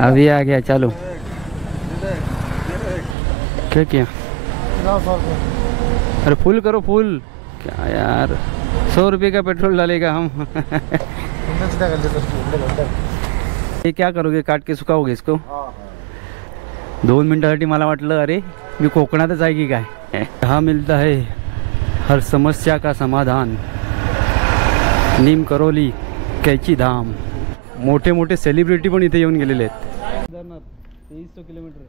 अभी आ गया, चलो। क्या किया? अरे फुल करो, फुल। क्या यार, 100 रुपये का पेट्रोल डालेगा हम। ये क्या करोगे, काट के सुखाओगे इसको? 2 मिनिटासाठी मला वाटलं अरे मी कोकणातच आहे की काय। यहाँ मिलता है हर समस्या का समाधान, नीम करोली कैची धाम। मोठे मोठे सेलिब्रिटी पण इथे येऊन गेलेले आहेत। 2300 किलोमीटर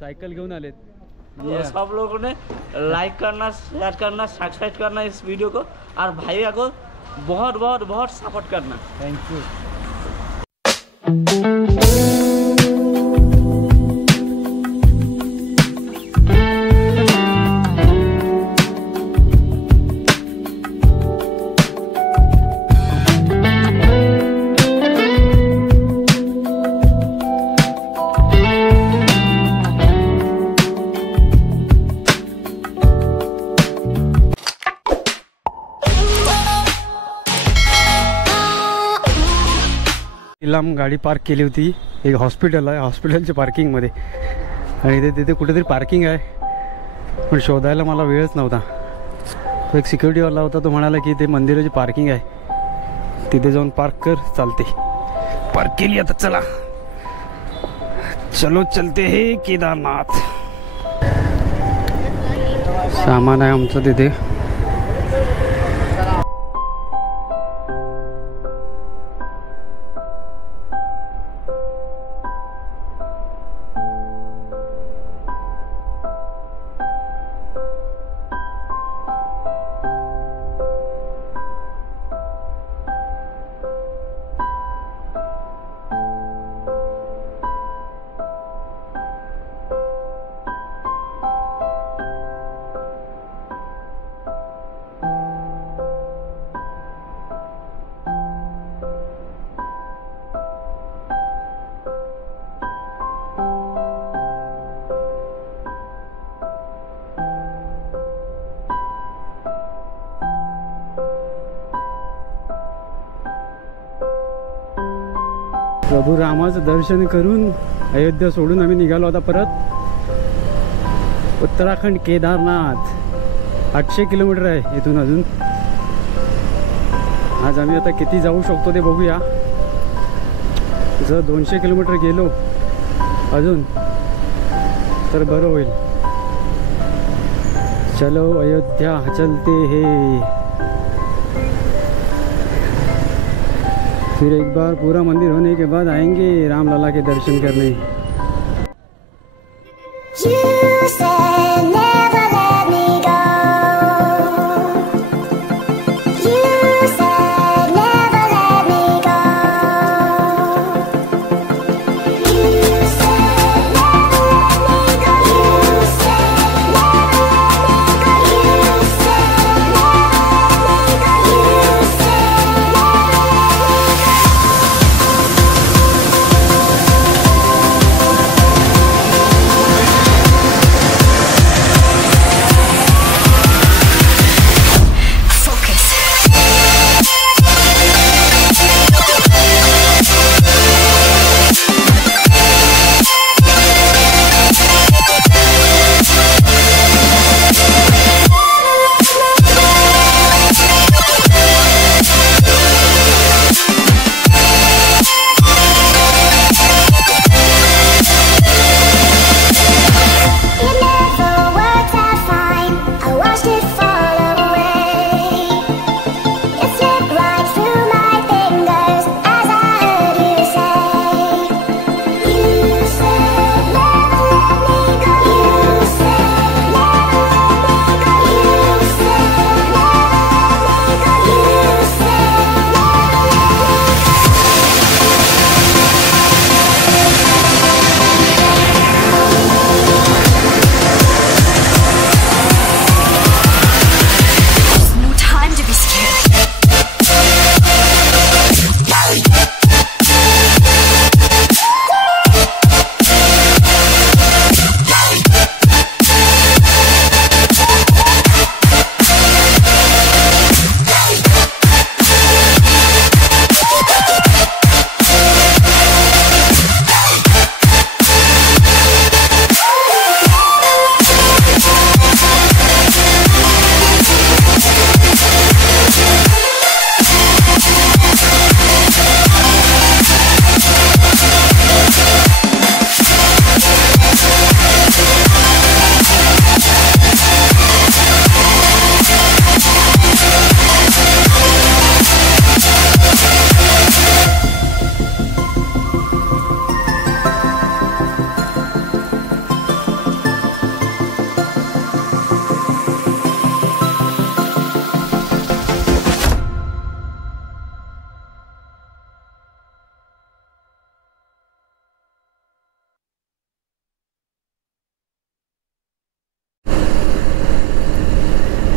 सायकल घेऊन आलेत। सब लोगों ने लाइक करना, शेयर करना, सब्सक्राइब करना इस वीडियो को, और भैया को बहुत बहुत बहुत सपोर्ट करना। Thank you. लांब गाडी पार्क केली होती, एक हॉस्पिटल आहे, हॉस्पिटलच्या पार्किंगमध्ये, आणि तिथे कुठेतरी पार्किंग आहे, पण शोधायला मला वेळच नव्हता। तो एक सिक्युरिटीवाला होता, तो म्हणाला की ते मंदिराची पार्किंग आहे, तिथे जाऊन पार्क कर, चालते। पार्क केली आता, चला चलो चलते हे केदारनाथ। सामान आहे आमचं तिथे। प्रभू रामाचं दर्शन करून अयोध्या सोडून आम्ही निघालो आता परत उत्तराखंड केदारनाथ। 800 किलोमीटर आहे इथून अजून। आज आम्ही आता किती जाऊ शकतो ते बघूया। जर 200 किलोमीटर गेलो अजून तर बरं होईल। चलो अयोध्या चलते हैं। फिर एक बार पूरा मंदिर होने के बाद आएंगे रामलला के दर्शन करने।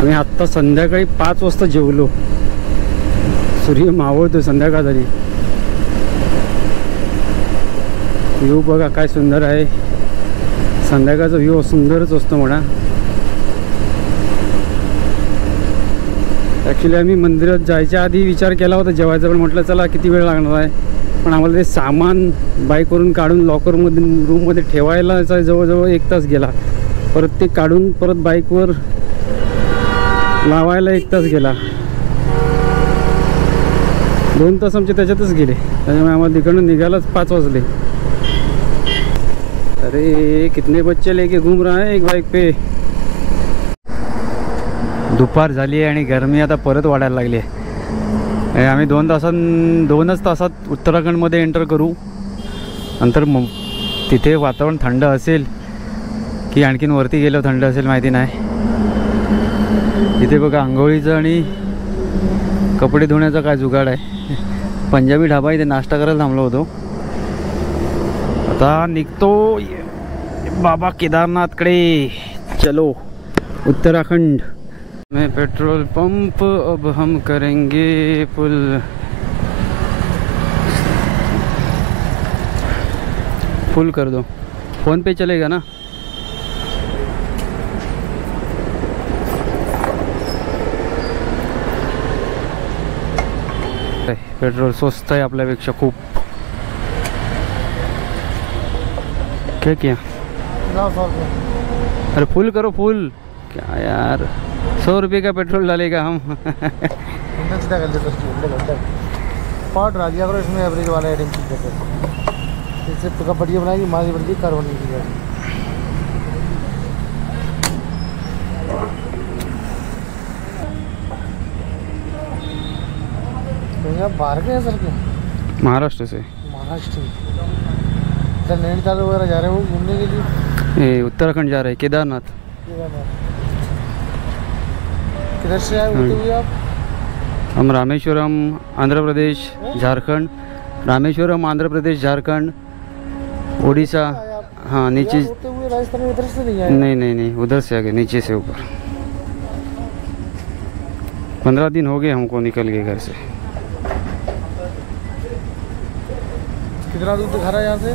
आम्ही आत्ता संध्याकाळी 5 वाजता जेवलो. सूर्य मावळतो, संध्याकाळ झाली. व्ह्यू बघा काय सुंदर आहे. संध्याकाळचा व्ह्यू सुंदरच असतो म्हणा. ॲक्च्युली आम्ही मंदिरात जायच्या आधी विचार केला होता जेवायचा, पण म्हटलं चला किती वेळ लागणार आहे. पण आम्हाला ते सामान बाईकवरून काढून लॉकरमध्ये रूममध्ये ठेवायला जवळजवळ 1 तास गेला. परत ते काढून परत बाईकवर लावायला 1 तास गेला. 2 तास आमचे त्याच्यातच गेले. त्याच्यामुळे आम्हाला तिकडून निघायलाच 5 वाजले. अरे कितने बच्चे लेके घूम रहा है एक बाईक पे. दुपार झाली आहे आणि गरमी आता परत वाढायला लागली आहे. आम्ही 2च तासात उत्तराखंडमध्ये एंटर करू. नंतर तिथे वातावरण थंड असेल की आणखीन वरती गेलो थंड असेल माहिती नाही. इथे बघा आंघोळीचं आणि कपडे धुण्याचा काय जुगाड आहे. पंजाबी ढाबा इथे नाश्ता करायला थांबलो होतो. आता निघतो बाबा केदारनाथकडे. चलो उत्तराखंड में पेट्रोल पंप अब हम करेंगे फुल. फुल कर दो. फोन पे चलेगा ना. पेट्रोल स्वस्त आहे आपल्यापेक्षा खूप. क्या किया? अरे फुल करो फुल. क्या यार 100 रुपये का पेट्रोल डालेगा हम. पॉट डाल दिया करो इसमें, एवरेज वाला एडिंग इससे पिकअप बढ़िया बनाएगी, माल बढ़िया कार बनेगी गाड़ी. तो बाहर के हैं सर के? महाराष्ट्र से. महाराष्ट्र इधर नैनीताल वगैरह जा रहे हो घूमने के लिए? ये उत्तराखंड जा रहे हैं केदारनाथ. किधर से आए होते हुए आप? हम रामेश्वरम आंध्र प्रदेश झारखंड. रामेश्वरम आंध्र प्रदेश झारखंड उड़ीसा. हाँ नीचे होते हुए राजस्थान में उधर से नहीं आए? नहीं उधर से आगे नीचे से ऊपर. 15 दिन हो गए हमको निकल गए घर से. कितना दूर दिखा रहा है यहाँ से?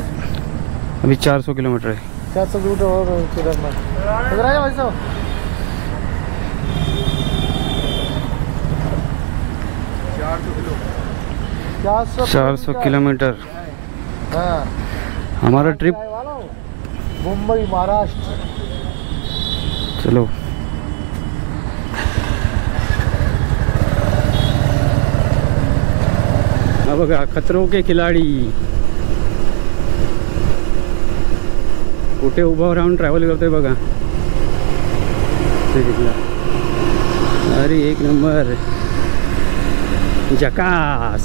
अभी 400 किलोमीटर है. 400 किलोमीटर और केदारनाथ. किधर आया भाई साहब? 400 किलोमीटर. हाँ हमारा ट्रिप. मुंबई महाराष्ट्र. चलो हा बघा खतरों के खिलाडी. कुठे उभं राहून ट्रॅव्हल करतोय बघा. अरे एक नंबर जकास.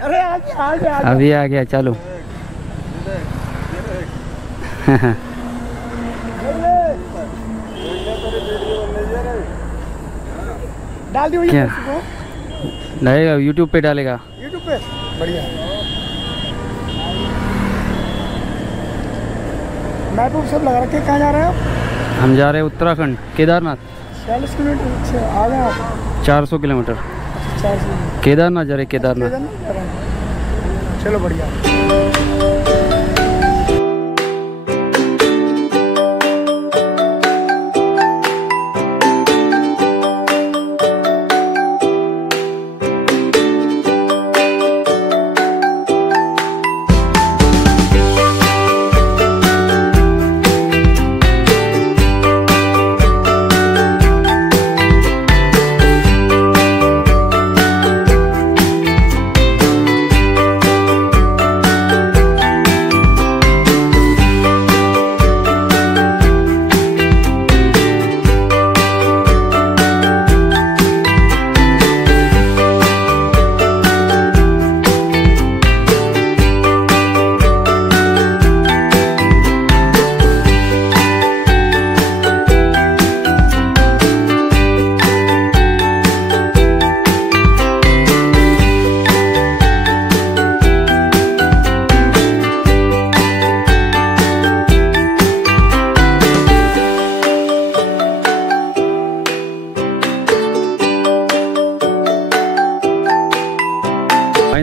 अरे आगे अभी आ गया. चलो डाल दी. क्या डालेगा? यूट्यूब पे डालेगा. यूट्यूब पे बढ़िया. मैप सब लगा रखे. कहाँ जा रहे हैं आप? हम जा रहे हैं उत्तराखंड केदारनाथ. 40 किलोमीटर आ गए आप? 400 किलोमीटर 400 केदारनाथ जा रहे. केदारनाथ चलो बढ़िया.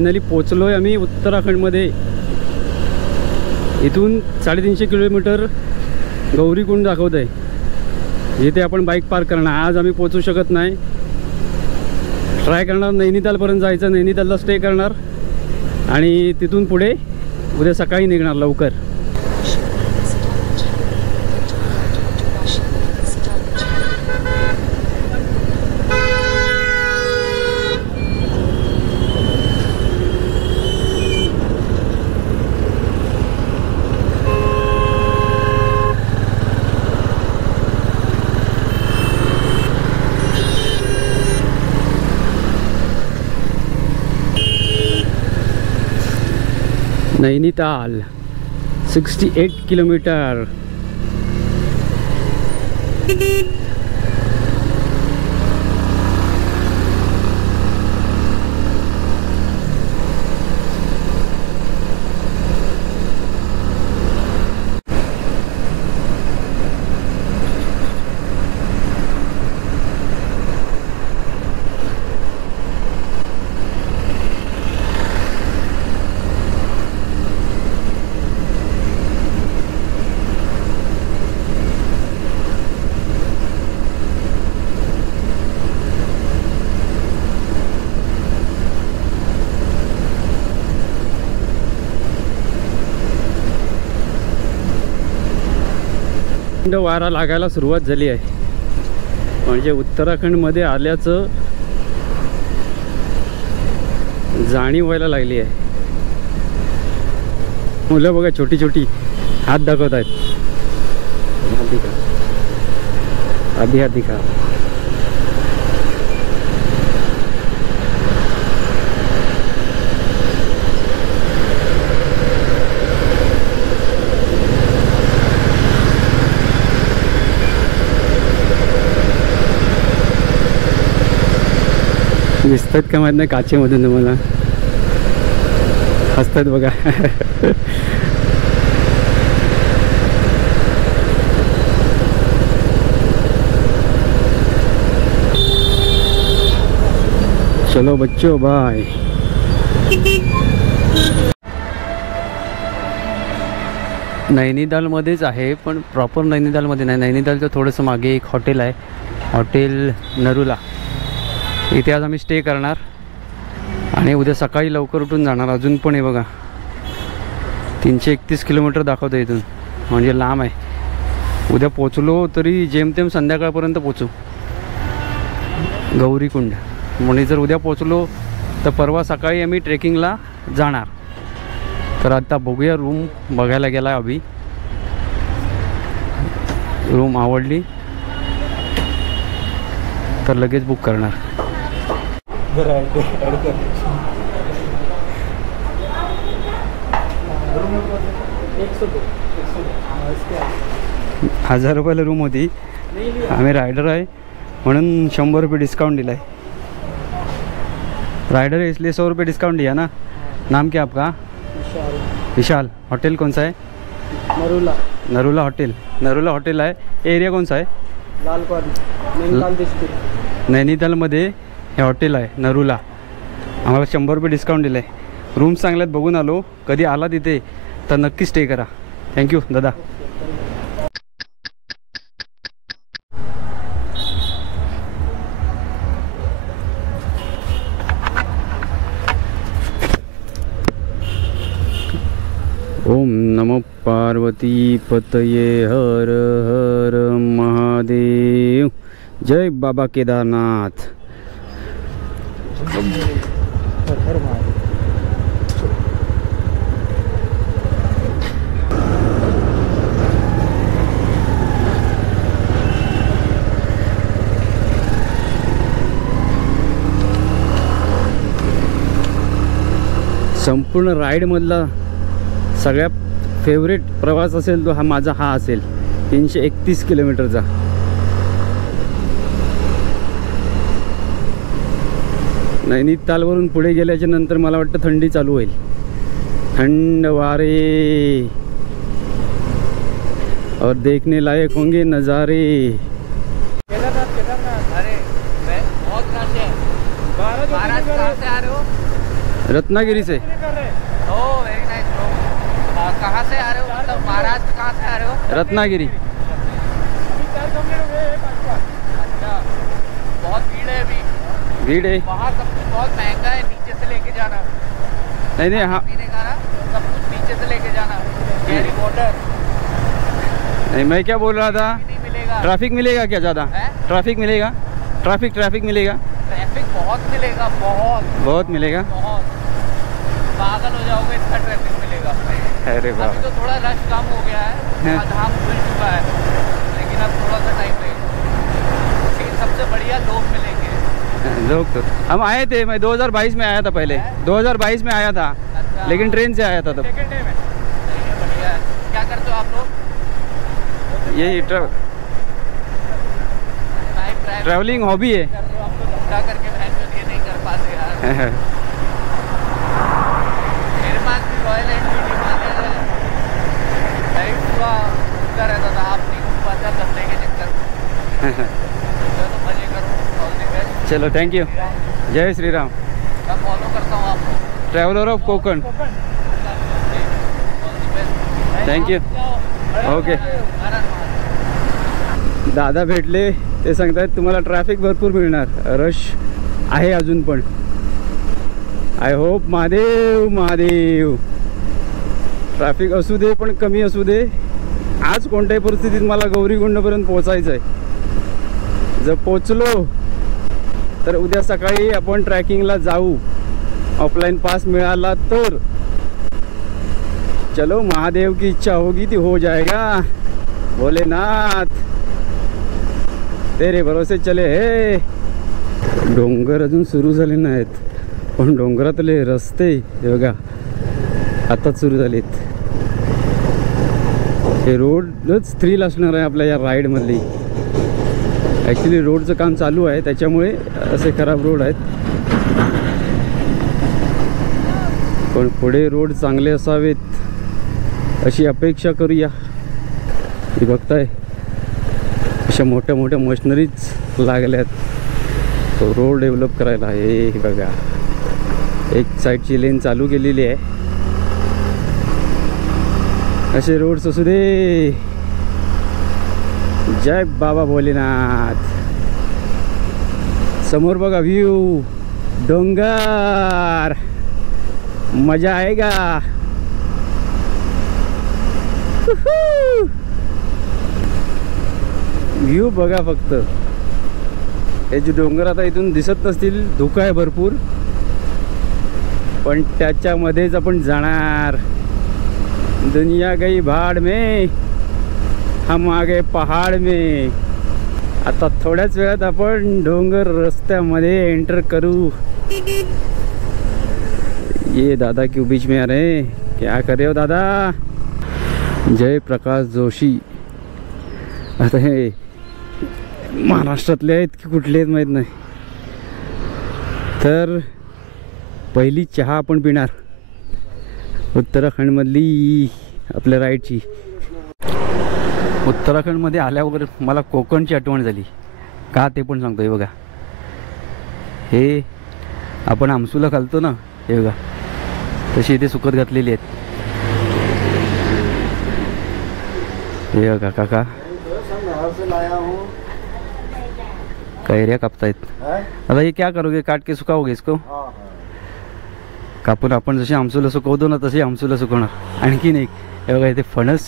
फायनली पोचलो आहे आम्ही उत्तराखंडमध्ये. इथून 350 किलोमीटर गौरीकुंड दाखवत आहे, जिथे आपण बाईक पार्क करणार. आज आम्ही पोचू शकत नाही, ट्राय करणार नैनितालपर्यंत जायचं, नैनितालला स्टे करणार आणि तिथून पुढे उद्या सकाळी निघणार लवकर. नैनीताल 68 किलोमीटर. थंड वारा लागायला सुरुवात झाली आहे, म्हणजे उत्तराखंडमध्ये आल्याचं जाणीव व्हायला लागली आहे. मुलं बघा छोटी छोटी हात दाखवत आहेत. आधी हात दिखा. दिसतात का माहित नाही काचेमधून तुम्हाला, हसतात बघा. चलो बच्चों बाय. नैनितालमध्येच आहे, पण प्रॉपर नैनितालमध्ये नाही. नैनितालचं थोडंसं मागे एक हॉटेल आहे, हॉटेल नरुला. इथे आज आम्ही स्टे करणार आणि उद्या सकाळी लवकर उठून जाणार. अजून पण आहे बघा 331 किलोमीटर दाखवतं इथून, म्हणजे लांब आहे. उद्या पोचलो तरी जेमतेम संध्याकाळपर्यंत पोचू गौरीकुंड. म्हणजे जर उद्या पोचलो तर परवा सकाळी आम्ही ट्रेकिंगला जाणार. तर आता बघूया, रूम बघायला गेला अभि. रूम आवडली तर लगेच बुक करणार. ₹1000 रूम होती. आम्ही राइडर आहे म्हणून 100 रुपये डिस्काउंट दिला है. राइडर है इसलिए 100 रुपये डिस्काउंट दिया ना. नाम क्या आपका? विशाल. होटल कौन सा है? नरुला. नरुला होटल. नरुला होटल आहे. एरिया कौन सा है? नैनीताल डिस्ट्रिक्ट. नैनीतालमध्ये हे हॉटेल आहे नरुला. आम्हाला 100 रुपये डिस्काउंट दिलं आहे. रूम्स चांगल्यात बघून आलो. कधी आला तिथे तर नक्की स्टे करा. थँक्यू दादा. ओम नमो पार्वती पतये हर हर महादेव. जय बाबा केदारनाथ. संपूर्ण राईडमधला सगळ्यात फेवरेट प्रवास असेल तो माझा हा असेल. 331 किलोमीटरचा. नैनीतालवरून पुढे गेल्याच्या नंतर मला वाटतं थंडी चालू होईल. ठंड वारे और देखने लायक होंगे नज़ारे. रत्नागिरी से। Oh very nice bro. कहाँ से आ रहे हो, मतलब महाराष्ट्र कहाँ से आ रहे हो? रत्नागिरी। अच्छा, बहुत भीड़ है अभी। भीड़ है। वहाँ सब कुछ बहुत महंगा है, नीचे से लेके जाना। नहीं हाँ पीने का ना सब कुछ नीचे से लेके जाना, कैरी वाटर नहीं, मैं क्या बोल रहा था, नहीं मिलेगा। ट्रैफिक मिलेगा क्या ज़्यादा? है? ट्रैफिक मिलेगा, ट्रैफिक मिलेगा, ट्रैफिक बहुत मिलेगा, बहुत मिलेगा। बहुत पागल हो जाओगे, इतना ट्रैफिक मिलेगा। अरे वाह। अभी तो थोड़ा रश कम हो गया है, धाम खुल चुका है, लेकिन अब थोड़ा सा टाइम लगेगा। लेकिन सबसे बढ़िया लोग मिलेंगे। लोग तो हम आए थे, मैं 2022 में आया था, पहले 2022 में आया था। अच्छा, लेकिन ट्रेन से आया था तब। सेकंड डे में बढ़िया है। क्या करते हो आप लोग? यही ट्रैवलिंग हॉबी है। कर रहे हो, हम तो धंधा करके बहन चोद ये नहीं कर पाते यार। मेरे पास भी रॉयल एनफील्ड हिमालय नहीं पूरा घूमता रहता था, आप नहीं घूम पाता धंधे के चक्कर में। चलो मजे करो, ऑल द बेस्ट। चलो थैंक यू, जय श्री राम। मैं फॉलो करता हूँ आपको, traveller of Konkan. Thank you. Okay. दादा भेटले, ते सांगतात तुम्हाला ट्रॅफिक भरपूर मिळणार, रश आहे अजून पण। आय होप महादेव महादेव ट्रॅफिक असू दे पण कमी असू दे, आज कोणत्याही परिस्थितीत मला गौरीकुंडपर्यंत पोहोचायचं आहे। जर पोचलो तर उद्या सकाळी आपण ट्रॅकिंगला जाऊ, ऑफलाइन पास मिळाला तर। चलो महादेव की इच्छा होगी तो हो जाएगा, भोलेनाथ तेरे भरोसे चले हे। डोंगर अजून सुरू झाले नाहीत, पण डोंगरातले रस्ते हे बघा आताच सुरू झालेत। हे रोडच थ्रिल असणार आहे आपल्या या राईडमधली। ॲक्च्युली रोडचं काम चालू आहे, त्याच्यामुळे असे खराब रोड आहेत, पण पुढे रोड चांगले असावेत अशी अपेक्षा करूया। हे बघताय अशा मोठ्या मोठ्या मशिनरीज लागल्यात तो रोड डेव्हलप करायला। हे बघा एक साईडची लेन चालू केलेली आहे, असे रोड्स असू दे। जय बाबा भोलेनाथ। समोर बघा व्ह्यू, डोंगर, मजा आएगा। व्ह्यू बघा फक्त, हे जे डोंगर आता इथून दिसत नसतील, धुका आहे भरपूर, पण त्याच्यामध्येच आपण जाणार। दुनिया गई भाड में, हम आ गए पहाड़ में। आता थोड्याच वेळात आपण डोंगर रस्त्यामध्ये एंटर करू। ये दादा क्यों बीच में आ रहे हैं, क्या कर रहे हो दादा? जय प्रकाश जोशी। आता हे महाराष्ट्रातले आहेत की कुठले आहेत माहीत नाही। तर पहिली चहा आपण पिणार उत्तराखंडमधली आपल्या राईडची। उत्तराखंडमध्ये आल्यावर मला कोकणची आठवण झाली, का ते पण सांगतो। हे बघा, हे आपण आमसूला घालतो ना, हे बघा तशी इथे सुकत घातलेली आहेत। हे बघा काका कैरिया कापतायत। आता हे क्या करोगे, काट के सुखाओगे इसको? कापून आपण जसे आमसूला सुकवतो ना तसे आमसूला सुकवणार। आणखीन एक हे बघा, इथे फणस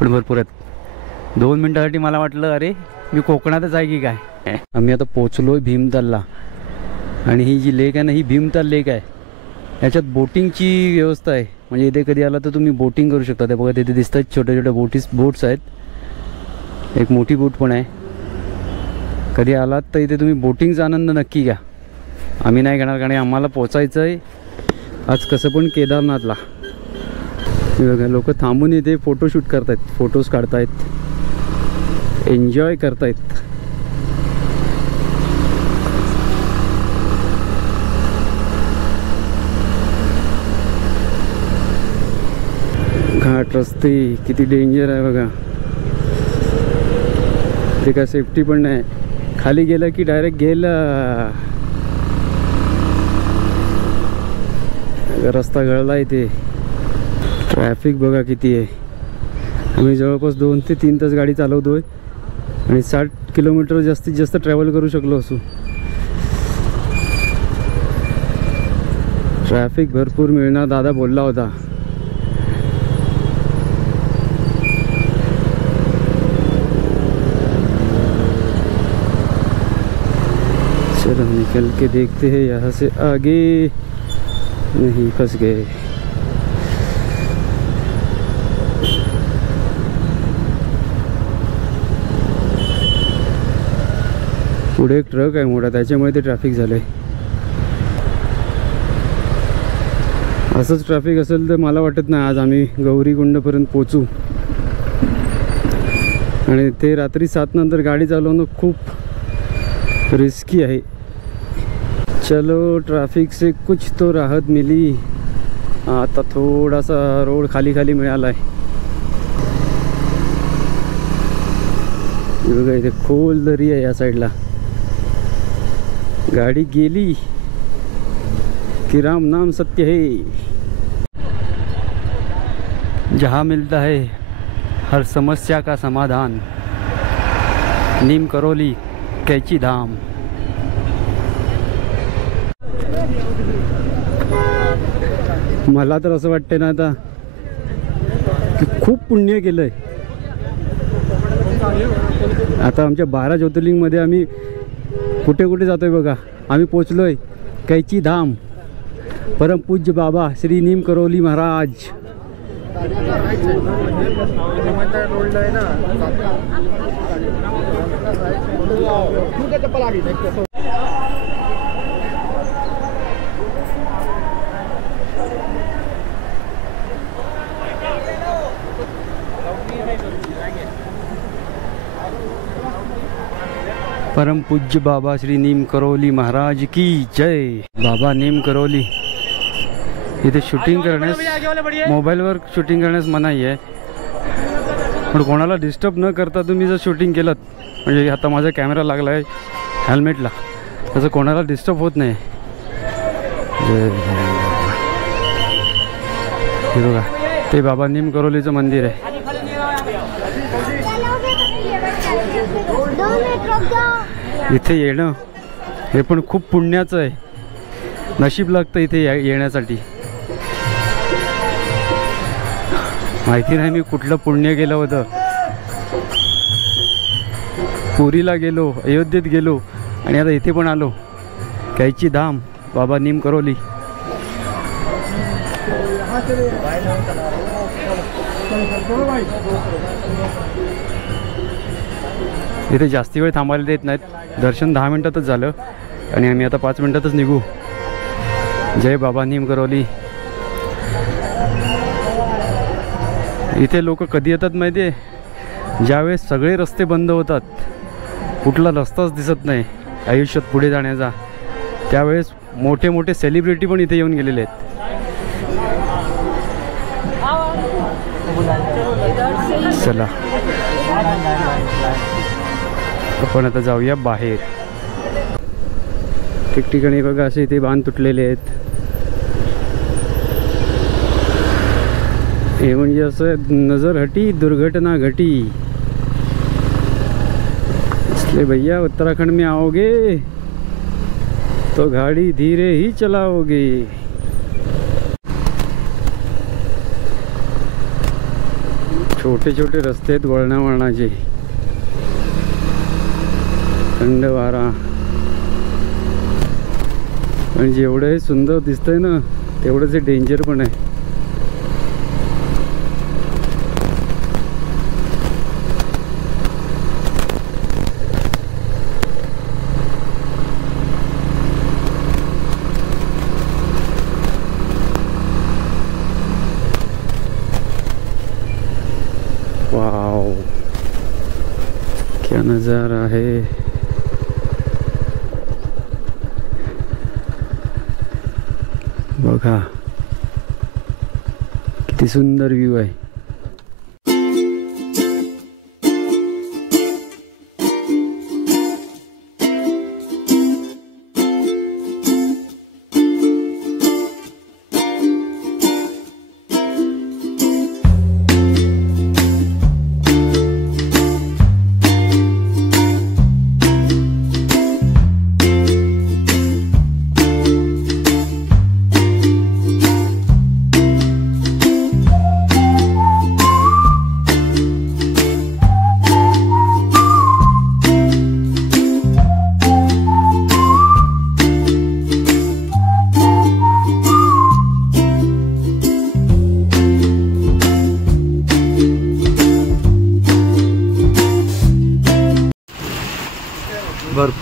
पण भरपूर आहेत। 2 मिनिटासाठी मला वाटलं अरे मी कोकणातच आहे की काय। आम्ही आता पोचलोय भीमतालला, आणि ही जी लेक आहे ना, ही भीमताल लेक आहे। याच्यात बोटिंगची व्यवस्था आहे, म्हणजे इथे कधी आला तर तुम्ही बोटिंग करू शकता। ते बघा तिथे दिसतात छोट्या छोट्या बोट्स आहेत, एक मोठी बोट पण आहे। कधी आलात तर इथे तुम्ही बोटिंगचा आनंद नक्की घ्या। आम्ही नाही घेणार, कारण आम्हाला पोचायचं आहे आज कसं पण केदारनाथला। बघा लोक थांबून इथे फोटोशूट करतायत, फोटोज काढतायत, एन्जॉय करतायत। घाट रस्ते किती डेंजर आहे बघा, ते काय सेफ्टी पण नाही। खाली गेलं की डायरेक्ट गेलं। रस्ता गळला इथे. ट्रॅफिक बघा किती आहे. आम्ही जवळपास 2 ते 3 तास गाडी चालवतोय आणि 60 किलोमीटर जास्तीत जास्त ट्रॅव्हल करू शकलो असू. ट्रॅफिक भरपूर मिळणार दादा बोलला होता. चलो निकल के देखते हैं यहाँ से आगे. नहीं फंस गए. पुढे एक ट्रक आहे मोठा, त्याच्यामुळे ते ट्रॅफिक झालंय. असंच ट्रॅफिक असेल तर मला वाटत नाही आज आम्ही गौरीकुंडपर्यंत पोचू. आणि ते रात्री 7 नंतर गाडी चालवणं खूप रिस्की आहे. चलो ट्रॅफिक से कुछ तो राहत मिली. आता थोडासा रोड खाली खाली मिळाला आहे. बघा इथे खोल दरी आहे या साईडला. गाड़ी गेली कि राम नाम सत्य है. जहाँ मिलता है हर समस्या का समाधान, नीम करोली कैची धाम. मला तर असं वाटतंय ना आता की खूप पुण्य केलंय. आता आमच्या 12 ज्योतिर्लिंगमध्ये आम्ही कुठे कुठे जातोय बघा. आम्ही पोचलोय कैची धाम. परम पूज्य बाबा श्री नीम करोली महाराज. परम पूज्य बाबा श्री नीम करोली महाराज की जय. बाबा नीम करोली. इथे शूटिंग करण्यास, मोबाईलवर शूटिंग करण्यास मनाई आहे. पण कोणाला डिस्टर्ब न करता तुम्ही जर शूटिंग केलं, म्हणजे आता माझा कॅमेरा लागला आहे हेल्मेटला, तसं कोणाला डिस्टर्ब होत नाही. जय हे बघा ते बाबा नीम करोलीचं मंदिर आहे. इथे येणं हे पण खूप पुण्याचं आहे. नशीब लागतं इथे येण्यासाठी. माहिती नाही मी कुठलं पुण्य केलं होतं. पुरीला गेलो, अयोध्येत गेलो आणि आता इथे पण आलो. कैची धाम बाबा नीम करोली. इथे जास्ती वेळ थांबायला देत नाहीत. दर्शन 10 मिनिटातच झालं आणि आम्ही आता 5 मिनिटातच निघू. जय बाबा नीम करोली. इथे लोक कधी येतात माहिती आहे? ज्यावेळेस सगळे रस्ते बंद होतात, कुठला रस्ताच दिसत नाही आयुष्यात पुढे जाण्याचा, त्यावेळेस मोठे मोठे सेलिब्रिटी पण इथे येऊन गेलेले आहेत. चला आपण आता जाऊया बाहेर. ठिकठिकाणी बघा असे इथे बांध तुटलेले आहेत. हे म्हणजे असं नजर हटी दुर्घटना घटी. इसलिए भैया उत्तराखंड में आओगे तो गाड़ी धीरे ही चलाओगे. छोटे छोटे रस्ते आहेत वळणावळणाचे. थंड वारा. पण जेवढं हे सुंदर दिसतंय ना, तेवढंच हे डेंजर पण आहे. वाव क्या नज़ारा है. बघा किती सुंदर व्ह्यू आहे.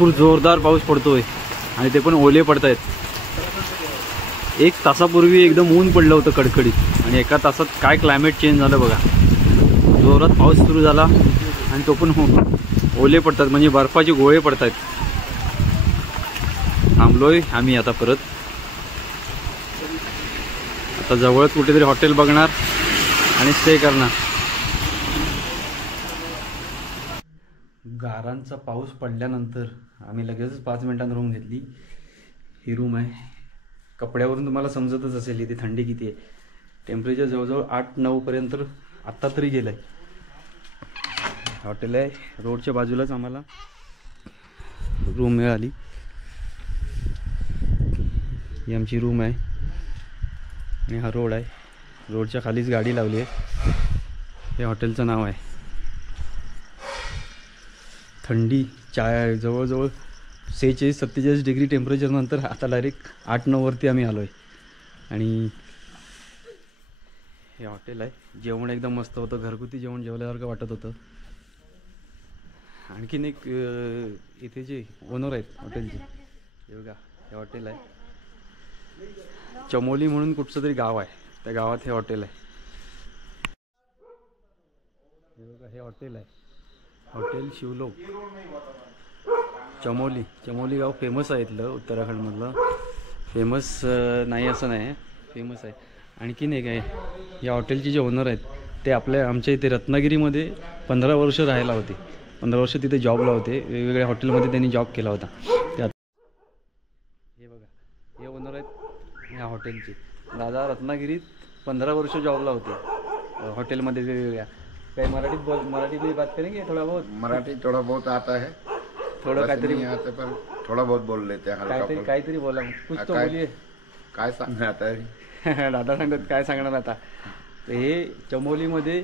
भरपूर जोरदार पाऊस पडतोय आणि ते पण ओले पडत आहेत. 1 तासापूर्वी एकदम ऊन पडलं होतं कडकडीत आणि एका तासात काय क्लायमेट चेंज झालं बघा. जोरात पाऊस सुरू झाला आणि तो पण ओले पडतात, म्हणजे बर्फाचे गोळे पडत आहेत. थांबलोय आम्ही आता परत. आता जवळच कुठेतरी हॉटेल बघणार आणि स्टे करणार. गारांचा पाऊस पडल्यानंतर आम्ही लगेचच 5 मिनिटांत रूम घेतली. ही रूम आहे. कपड्यावरून तुम्हाला समजतच असेल इथे थंडी किती आहे. टेम्परेचर जवळजवळ 8-9 पर्यंत आत्ता तरी गेलं आहे. हॉटेल आहे रोडच्या बाजूलाच आम्हाला रूम मिळाली. ही आमची रूम आहे आणि हा रोड आहे. रोडच्या खालीच गाडी लावली आहे. हे हॉटेलचं नाव आहे. थंडी जवळजवळ 46-47 डिग्री टेम्परेचर नंतर आता डायरेक्ट 8-9 वरती आम्ही आलो आहे. आणि हे हॉटेल आहे. जेवण एकदम मस्त होतं. घरगुती जेवण जेवल्यासारखं वाटत होतं. आणखीन एक इथे जे ओनर आहेत हॉटेलचे, हे बघा हे हॉटेल आहे. चमोली म्हणून कुठचं तरी गाव आहे, त्या गावात हे हॉटेल आहे. हे बघा हे हॉटेल आहे. हॉटेल शिवलोक चमोली गाव फेमस आहे इथलं, उत्तराखंडमधलं. फेमस नाही असं नाही, फेमस आहे. आणखीन एक आहे, या हॉटेलचे जे ओनर आहेत ते आमच्या इथे रत्नागिरीमध्ये 15 वर्ष राहायला होते. 15 वर्ष तिथे जॉबला होते. वेगवेगळ्या हॉटेलमध्ये त्यांनी जॉब केला होता. त्यात हे बघा हे ओनर आहेत ह्या हॉटेलचे. दादा रत्नागिरीत 15 वर्ष जॉबला होते हॉटेलमध्ये वेगवेगळ्या. काही मराठी में बात करेंगे थोड़ा बहुत? मराठी थोड़ा बहुत आता है, थोड़ा काहीतरी नहीं आते पर थोड़ा बहुत बोल लेते हैं. हल्का काहीतरी बोला, कुछ तो बोलिए. काय सांगणार आता है? दादा सांगत काय सांगणार आता. तर हे चमोलीमध्ये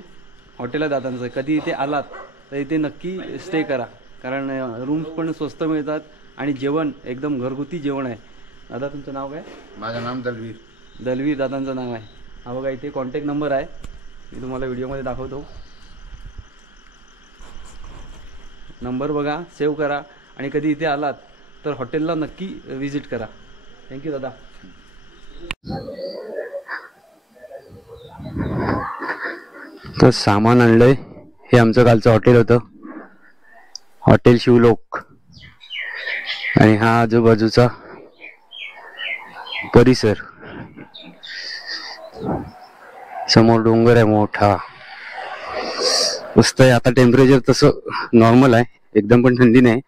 हॉटेल आहे दादांचं. कधी इथे आलात तर इथे नक्की स्टे करा, कारण रूम्स पण स्वस्त मिळतात आणि जेवण एकदम घरगुती जेवण आहे. दादा तुमचं नाव काय? माझं नाम दलवीर. दलवीर दादांचं नाव आहे. हा बघा इथे कॉन्टॅक्ट नंबर आहे, मी तुम्हाला व्हिडिओमध्ये दाखवतो. नंबर बघा, सेव्ह करा आणि कधी इथे आलात तर हॉटेलला नक्की विजिट करा. थँक्यू दादा. तर सामान आणलंय. हे आमचं कालचं हॉटेल होतं, हॉटेल शिवलोक. आणि हा आजूबाजूचा परिसर. समोर डोंगर आहे मोठा. मस्त आहे. आता टेम्परेचर तसं नॉर्मल आहे, एकदम पण थंडी नाही.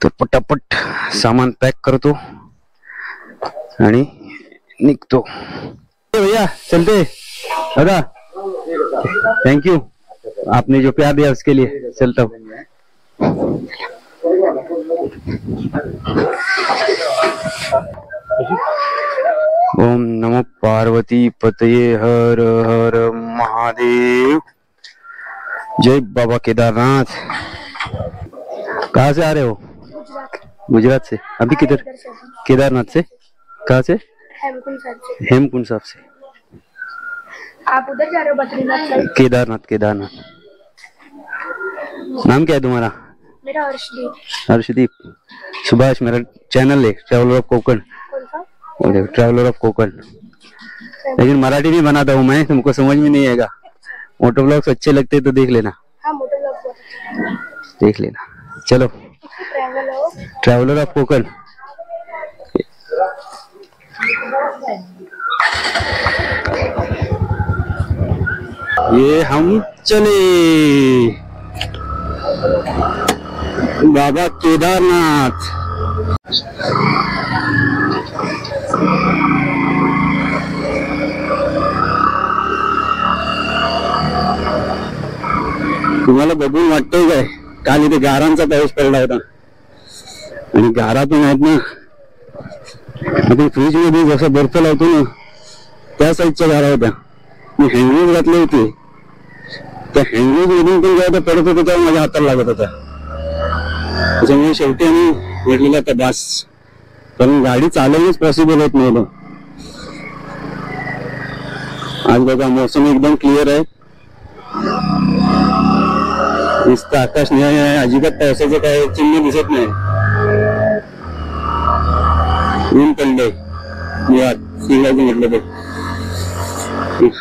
तर पटापट सामान पॅक करतो आणि निघतो. भैया चलते दादा. थैंक यू, आपने जो प्यार दिया उसके लिए. चलता हूँ. ओम नमो पार्वती पतये हर हर महादेव. जय बाबा केदारनाथ. कहाँ से आ रहे हो? गुजरात से. अभी किधर? केदारनाथ से. कहाँ से? हेमकुंड साहब से. आप उधर जा रहे हो बद्रीनाथ साइड? केदारनाथ. नाम क्या है तुम्हारा? मेरा हर्षदीप. हर्षदीप. सुभाष मेरा चैनल है, ट्रैवलर ऑफ कोकण. कौन सा? Traveller of Konkan. लेकिन मराठी में बनाता हूँ मैं, तुमको समझ में नहीं आएगा. मोटो ब्लॉग्स अच्छे लगते हैं तो देख लेना. हाँ मोटर ब्लॉग. देख लेना. चलो. Traveller of Konkan. ये हम चले बाबा केदारनाथ. तुम्हाला बघून वाटतंय काय? काल इथे गारांचा पाऊस पडला होता आणि गारा पण आहेत ना. आपण फ्रीज मध्ये जसं बर्फ लावतो ना त्या साईजच्या गारा होत्या. मी हँडग्लोव्ह घातले होते, त्या हँडग्लोव्ह मधून पण जेव्हा पडत होतं तेव्हा माझ्या हाताला लागत होता. त्याच्यामुळे शेवटी आम्ही भेटलेला आता बास, कारण गाडी चालवणंच पॉसिबल होत नव्हतं. आज बघा मौसम एकदम क्लिअर आहे. नुसतं आकाश निळं आहे, अजिबात पावसाचं काय चिन्ह दिसत नाही. ऊन पडले सिंगाचं म्हटलं तर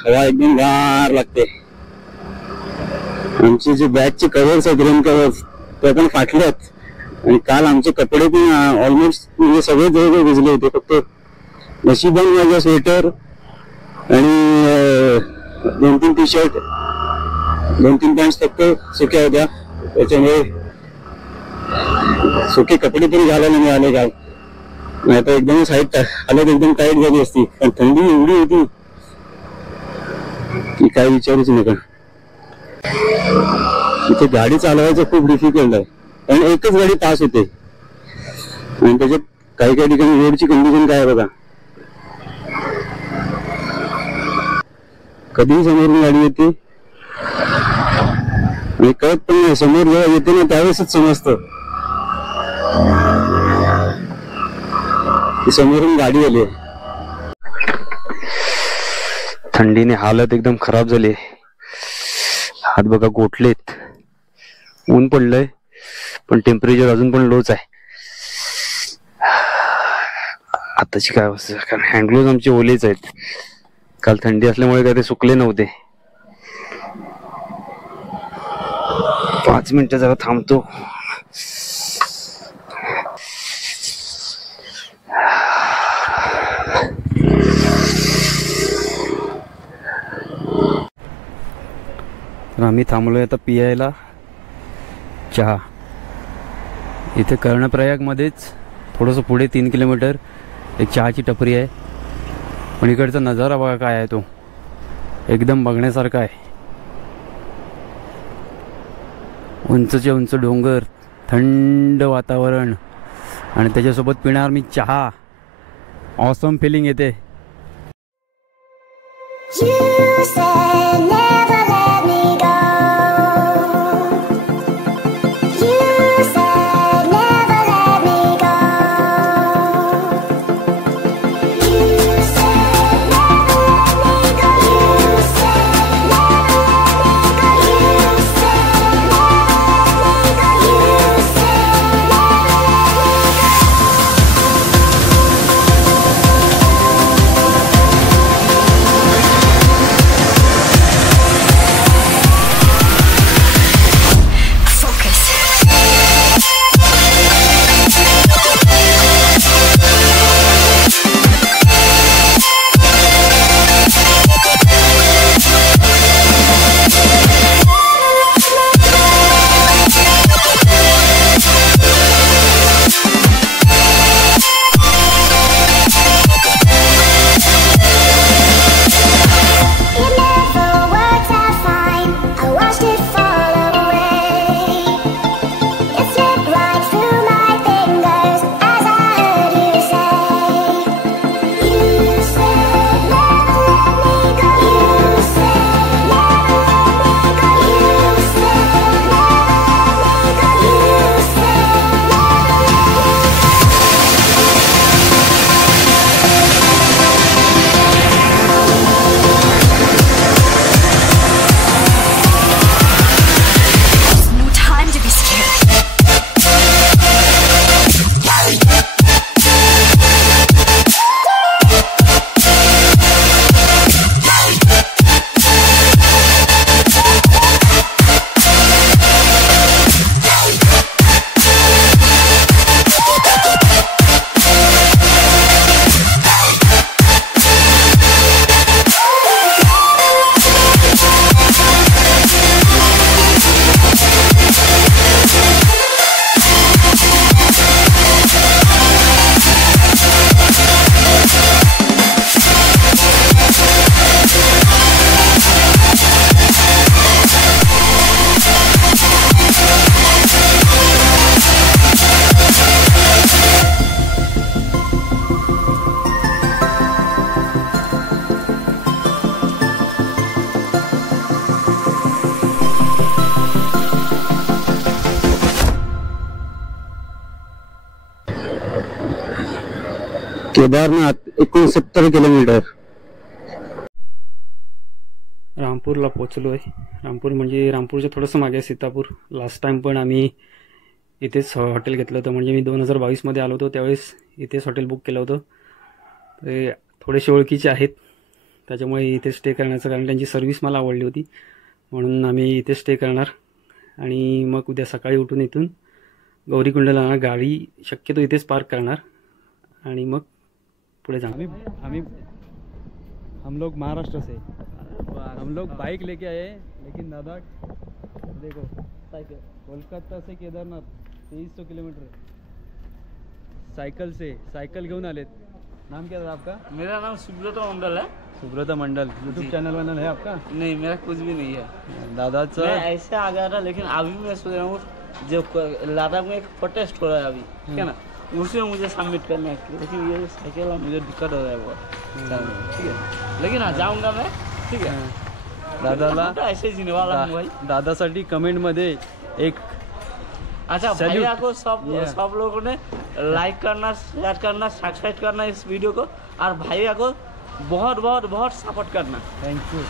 हवा एकदम गार लागते. आमचे जे बॅगचे कव्हर्स आहेत रेन कव्हर्स ते पण फाटलेत आणि काल आमचे कपडे पण ऑलमोस्ट म्हणजे सगळे जवळजवळ भिजले होते. फक्त नशिबाने माझा स्वेटर आणि 2-3 टी शर्ट 2-3 पॅन्ट फक्त सुक्या होत्या. त्याच्यामुळे सुके कपडे तरी घालायला मिळाले काल. नाही तर एकदम हालत एकदम टाईट झाली असती. पण थंडी एवढी होती की काय विचारूच नका. इथे गाडी चालवायचं खूप डिफिकल्ट आहे कारण एकच गाडी पास होते आणि त्याच्यात काही काही ठिकाणी रोडची कंडिशन काय आहे बघा. कधीही समोरून गाडी येते आणि कळत पण नाही. समोर जेव्हा येते ना त्यावेळेसच समजतं की समोरून गाडी आली. थंडीने हालत एकदम खराब झाली. हात बघा गोठलेत. ऊन पडलंय पण टेम्परेचर अजून पण लोच आहे. आताची काय अवस्था कारण हँडग्लोव्ज आमचे ओलेच आहेत. काल थंडी असल्यामुळे काय ते सुकले नव्हते. 5 मिनिटं जरा थांबतो. आम्ही थांबलोय आता पियायला चहा. इथे कर्णप्रयागमध्येच थोडंसं पुढे 3 किलोमीटर एक चहाची टपरी आहे. पण इकडचा नजारा बघा काय आहे तो एकदम बघण्यासारखा आहे. उंचचे उंच डोंगर, थंड वातावरण आणि त्याच्यासोबत पिणार मी चहा. ऑसम फिलिंग येते. केदारनाथ 69 किलोमीटर. रामपूरला पोचलोय. रामपूर म्हणजे रामपूरच्या थोडंसं मागे सीतापूर. लास्ट टाइम पण आम्ही इथेच हॉटेल घेतलं होतं. म्हणजे मी 2022 मध्ये आलो होतो त्यावेळेस इथेच हॉटेल बुक केलं होतं. ते थोडेसे ओळखीचे आहेत, त्याच्यामुळे इथे स्टे करण्याचं, कारण त्यांची सर्व्हिस मला आवडली होती म्हणून आम्ही इथे स्टे करणार. आणि मग उद्या सकाळी उठून इथून गौरीकुंडला जाणार. गाडी शक्यतो इथेच पार्क करणार आणि मग पुढे जाणार. हम लोग महाराष्ट्र से, हम लोग बाइक लेके आए, लेकिन दादा देखो कोलकाता से केदारनाथ 2300 किलोमीटर साइकिल घेऊन आलेत. नाम क्या था आपका? मेरा नाम सुब्रत मंडल है. सुब्रता मंडल. यूट्यूब चैनल है आपका? नहीं, मेरा कुछ भी नहीं है. दादाचं मैं ऐसे आ गया था, लेकिन अभी मैं सोच रहा हूँ जो लद्दाख में एक प्रोटेस्ट हो रहा है अभी, ठीक है ना, उसमें मुझे सबमिट करना है. लेकिन ये साइकिल में मुझे दिक्कत हो रहा है बहुत, ठीक है. लेकिन हाँ, जाऊँगा मैं, ठीक है. दादाला ऐसे जीने वाला हूँ भाई. दादासाठी कमेंटमध्ये एक अच्छा, Salute. भैया को सब लोगों ने लाइक करना, शेयर करना, सब्सक्राइब करना इस वीडियो को, और भैया को बहुत बहुत बहुत सपोर्ट करना. Thank you.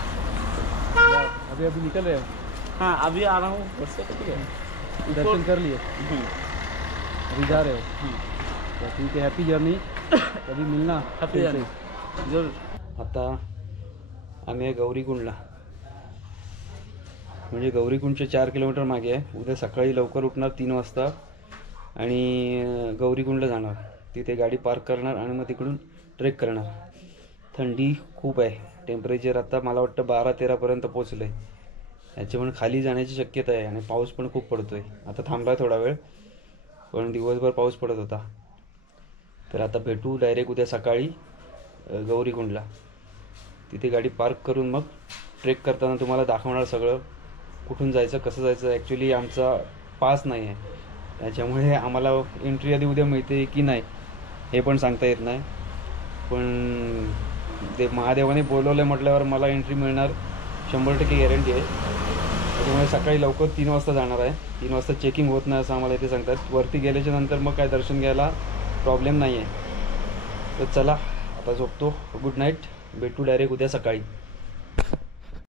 अभी निकल रहे हो? हाँ, अभी आ रहा हूँ घर से, ठीक है. दर्शन कर लिए, अभी जा रहे हो? तो ठीक है, हॅपी जर्नी. कधी मिलना. हैप्पी जर्नी जरूर. आता आम्ही आहे गौरीकुंडला, म्हणजे गौरीकुंडचे 4 किलोमीटर मागे आहे. उद्या सकाळी लवकर उठणार 3 वाजता आणि गौरीकुंडला जाणार. तिथे गाडी पार्क करणार आणि मग तिकडून ट्रेक करणार. थंडी खूप आहे, टेम्परेचर आता मला वाटतं 12-13पर्यंत पोचलं आहे. याच्यामुळे खाली जाण्याची शक्यता आहे आणि पाऊस पण खूप पडतो आहे. आता थांबला थोडा वेळ, पण दिवसभर पाऊस पडत होता. तर आता भेटू डायरेक्ट उद्या सकाळी गौरीकुंडला. तिथे गाडी पार्क करून मग ट्रेक करताना तुम्हाला दाखवणार सगळं, कुठून जायचं, कसं जायचं. ॲक्च्युली आमचा पास नाही आहे, त्याच्यामुळे आम्हाला एंट्री आधी उद्या मिळते की नाही हे पण सांगता येत नाही. पण ते महादेवाने बोलवलं म्हटल्यावर मला एंट्री मिळणार 100% गॅरंटी आहे. त्याच्यामुळे सकाळी लवकर 3 वाजता जाणार आहे. 3 वाजता चेकिंग होत नाही असं आम्हाला इथे सांगतात. वरती गेल्याच्या नंतर मग काय दर्शन घ्यायला प्रॉब्लेम नाही आहे. तर चला आता झोपतो. Good night. भेटू डायरेक्ट उद्या सकाळी.